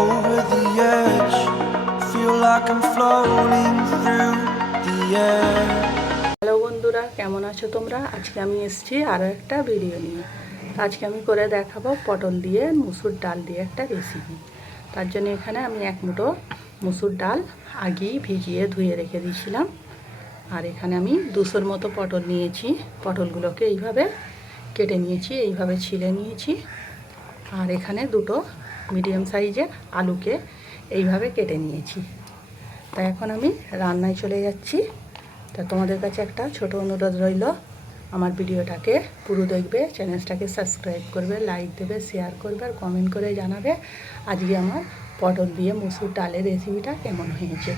over the edge. Feel like I'm floating through the air. Hello বন্ধুরা, কেমন আছো তোমরা? আজকে আমি এসেছি আরও একটা ভিডিও নিয়ে। আজকে আমি করে দেখাবো পটল দিয়ে মুসুর ডাল দিয়ে একটা রেসিপি তার জন্য এখানে আমি এক মুঠো মুসুর ডাল আগেই ভিজিয়ে ধুয়ে রেখে দিয়েছিলাম। আর এখানে আমি দুশোর মতো পটল নিয়েছি। পটলগুলোকে এইভাবে কেটে নিয়েছি, এইভাবে ছিলে নিয়েছি। আর এখানে দুটো মিডিয়াম সাইজের আলুকে এইভাবে কেটে নিয়েছি। তা এখন আমি রান্নায় চলে যাচ্ছি। তা তোমাদের কাছে একটা ছোট অনুরোধ রইল, আমার ভিডিওটাকে পুরো দেখবে, চ্যানেলটাকে সাবস্ক্রাইব করবে, লাইক দেবে, শেয়ার করবে, আর কমেন্ট করে জানাবে আজকে আমার পটল দিয়ে মুসুর ডালের রেসিপিটা কেমন হয়েছে।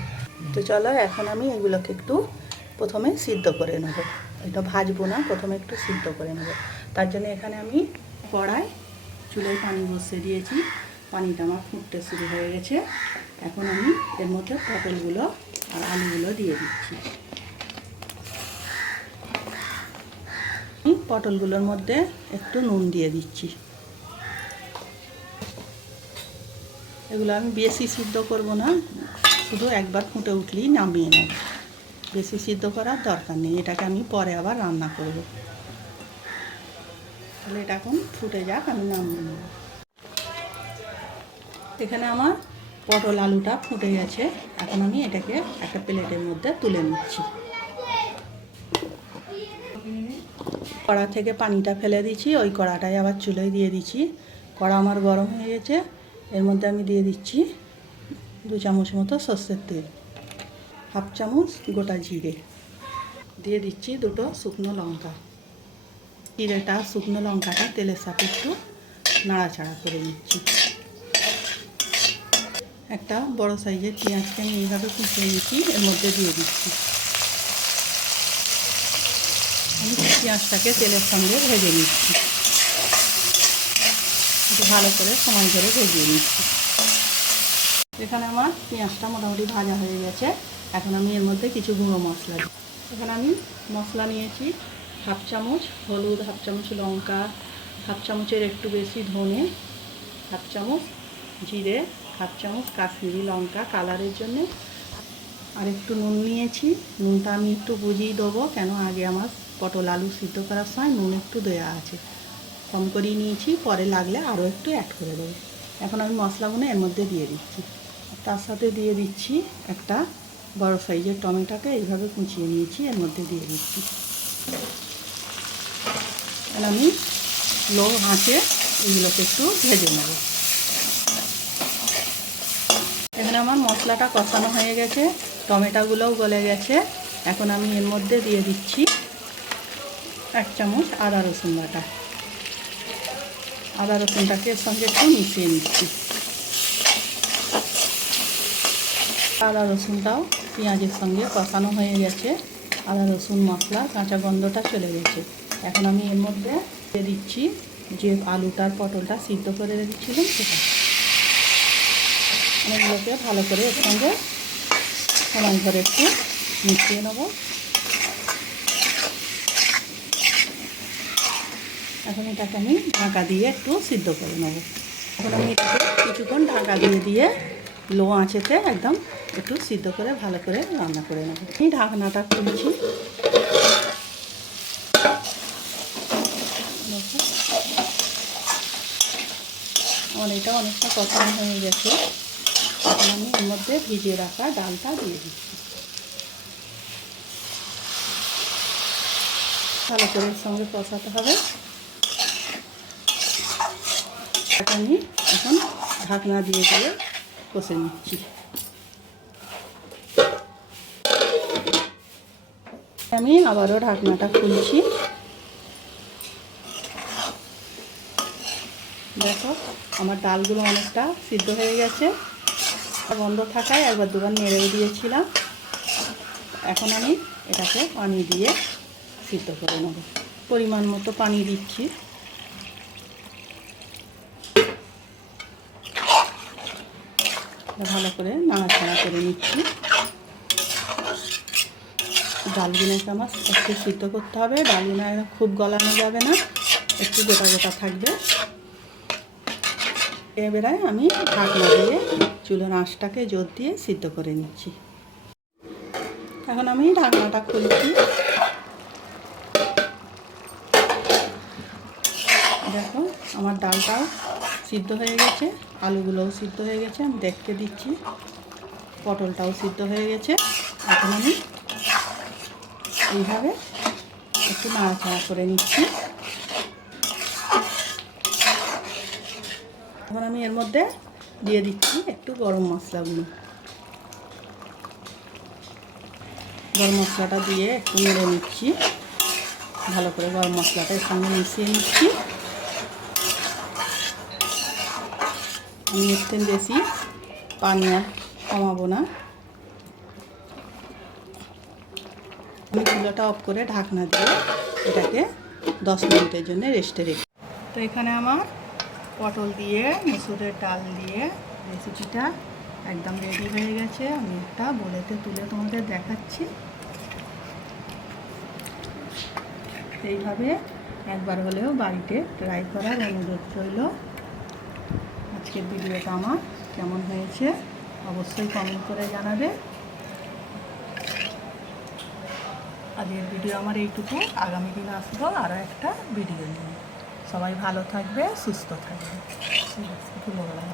তো চলো এখন আমি এগুলোকে একটু প্রথমে সিদ্ধ করে নেব। এটা ভাজবো না, প্রথমে একটু সিদ্ধ করে নেব। তার জন্য এখানে আমি কড়াই, চুলোয় পানি বসিয়ে দিয়েছি। পানিটা আমার ফুটতে শুরু হয়ে গেছে। এখন আমি এর মধ্যে পটলগুলো আর আলুগুলো দিয়ে দিচ্ছি। পটলগুলোর মধ্যে একটু নুন দিয়ে দিচ্ছি। এগুলো আমি বেশি সিদ্ধ করব না, শুধু একবার ফুটে উঠলেই নামিয়ে নেব। বেশি সিদ্ধ করার দরকার নেই, এটাকে আমি পরে আবার রান্না করব। তাহলে এটা এখন ফুটে যাক, আমি নামিয়ে নেব। এখানে আমার পটল আলুটা ফুটে গেছে। এখন আমি এটাকে একটা প্লেটের মধ্যে তুলে নিচ্ছি। কড়া থেকে পানিটা ফেলে দিচ্ছি, ওই কড়াটাই আবার চুলোয় দিয়ে দিচ্ছি। কড়া আমার গরম হয়ে গেছে, এর মধ্যে আমি দিয়ে দিচ্ছি দু চামচ মতো সর্ষের তেল, হাফ চামচ গোটা জিরে। দিয়ে দিচ্ছি দুটো শুকনো লঙ্কা। জিরেটা শুকনো লঙ্কাটা তেলের সাথে একটু নাড়াচাড়া করে নিচ্ছি। একটা বড় সাইজের পেঁয়াজকে আমি এইভাবে কুচিয়ে নিচ্ছি, এর মধ্যে দিয়ে দিচ্ছি। আমি পেঁয়াজটাকে তেলের সঙ্গে ভেজে নিচ্ছি। একটু ভালো করে সময় ধরে ভেজিয়ে নিচ্ছি। এখানে আমার পেঁয়াজটা মোটামুটি ভাজা হয়ে গেছে। এখন আমি এর মধ্যে কিছু গুঁড়ো মশলা দিই এখানে আমি মশলা নিয়েছি হাফ চামচ হলুদ, হাফ চামচ লঙ্কা, হাফ চামচের একটু বেশি ধনে, হাফ চামচ জিরে হাফ চামচ কাশ্মীরি লঙ্কা কালারের জন্য। আর একটু নুন নিয়েছি। নুনটা আমি একটু বুঝিয়ে দেবো কেন আগে আমার পটল আলু সিদ্ধ করার সময় নুন একটু দেওয়া আছে। কম করেই নিয়েছি, পরে লাগলে আরও একটু অ্যাড করে দেবো। এখন আমি মশলাগুলো এর মধ্যে দিয়ে দিচ্ছি। তার সাথে দিয়ে দিচ্ছি একটা বড় সাইজের টমেটোকে, এইভাবে কুচিয়ে নিয়েছি, এর মধ্যে দিয়ে দিচ্ছি। আমি লো আঁচে এগুলোকে একটু ভেজে নেব। এখানে আমার মশলাটা কষানো হয়ে গেছে, টমেটোগুলোও গলে গেছে। এখন আমি এর মধ্যে দিয়ে দিচ্ছি এক চামচ আদা রসুন বাটা। আদা রসুনটাকে এর সঙ্গে একটু মিশিয়ে নিচ্ছি। আদা রসুনটাও পেঁয়াজের সঙ্গে কষানো হয়ে গেছে। আদা রসুন মশলা, কাঁচা গন্ধটা চলে গেছে। এখন আমি এর মধ্যে দিয়ে দিচ্ছি যে আলুটার পটলটা সিদ্ধ করে রেখেছিলাম সেটা। অনেকগুলোকে ভালো করে এর সঙ্গে সময় ধরে একটু মিশিয়ে নেব। এখন এটাকে আমি ঢাকা দিয়ে একটু সিদ্ধ করে নেব। এখন আমি এটাকে কিছুক্ষণ ঢাকা দিয়ে দিয়ে লো আঁচেতে একদম একটু সিদ্ধ করে ভালো করে রান্না করে নেব। এই ঢাকনাটা খুলছি। আমার এটা অনেকটা কষানো হয়ে গেছে। এখন আমি এর মধ্যে ভিজিয়ে রাখা ডালটা দিয়ে দিচ্ছি। ভালো করে সঙ্গে কষাতে হবে। আমি এখন ঢাকনা দিয়ে দিয়ে কষে নিচ্ছি। আমি আবারও ঢাকনাটা খুলছি। দেখো, আমার ডালগুলো অনেকটা সিদ্ধ হয়ে গেছে। বন্ধ থাকায় একবার দুবার নেড়েও দিয়েছিলাম। এখন আমি এটাকে পানি দিয়ে সিদ্ধ করে নেব। পরিমাণ মতো পানি দিচ্ছি। ভালো করে নাড়াচাড়া করে নিচ্ছি। ডালগুলোকে আমার একটু সিদ্ধ করতে হবে। একদম খুব গলানো যাবে না, একটু গোটা গোটা থাকবে। এবারে আমি ঢাকনা দিয়ে চুলোর আঁশটাকে জোর দিয়ে সিদ্ধ করে নিচ্ছি। এখন আমি ঢাকনাটা খুলছি। দেখো, আমার ডালটাও সিদ্ধ হয়ে গেছে, আলুগুলোও সিদ্ধ হয়ে গেছে, আমি দেখতে দিচ্ছি। পটলটাও সিদ্ধ হয়ে গেছে। এখন আমি এইভাবে একটু নাড়াচাড়া করে নিচ্ছি। এখন আমি এর মধ্যে দিয়ে দিচ্ছি, একটু গরম মশলাগুলো গরম মশলাটা দিয়ে একটু নেড়ে নিচ্ছি। ভালো করে গরম মশলাটা এর সঙ্গে মিশিয়ে নিচ্ছি। এর বেশি পানি আর কমাবো না। আমি চুলাটা অফ করে ঢাকনা দিয়ে এটাকে দশ মিনিটের জন্য রেস্টে রেখে তো এখানে আমার পটল দিয়ে, মসুরের ডাল দিয়ে রেসিপিটা একদম রেডি হয়ে গেছে। আমি একটা বলেতে তুলে তোমাদের দেখাচ্ছি। এইভাবে একবার হলেও বাড়িতে ট্রাই করার অনুরোধ রইল। আজকের ভিডিওটা আমার কেমন হয়েছে অবশ্যই কমেন্ট করে জানাবে। আজকের ভিডিও আমার এইটুকু। আগামী দিন আসব আরও একটা ভিডিও নিয়ে। সবাই ভালো থাকবে সুস্থ থাকবে। ঠিক আছে গেলাম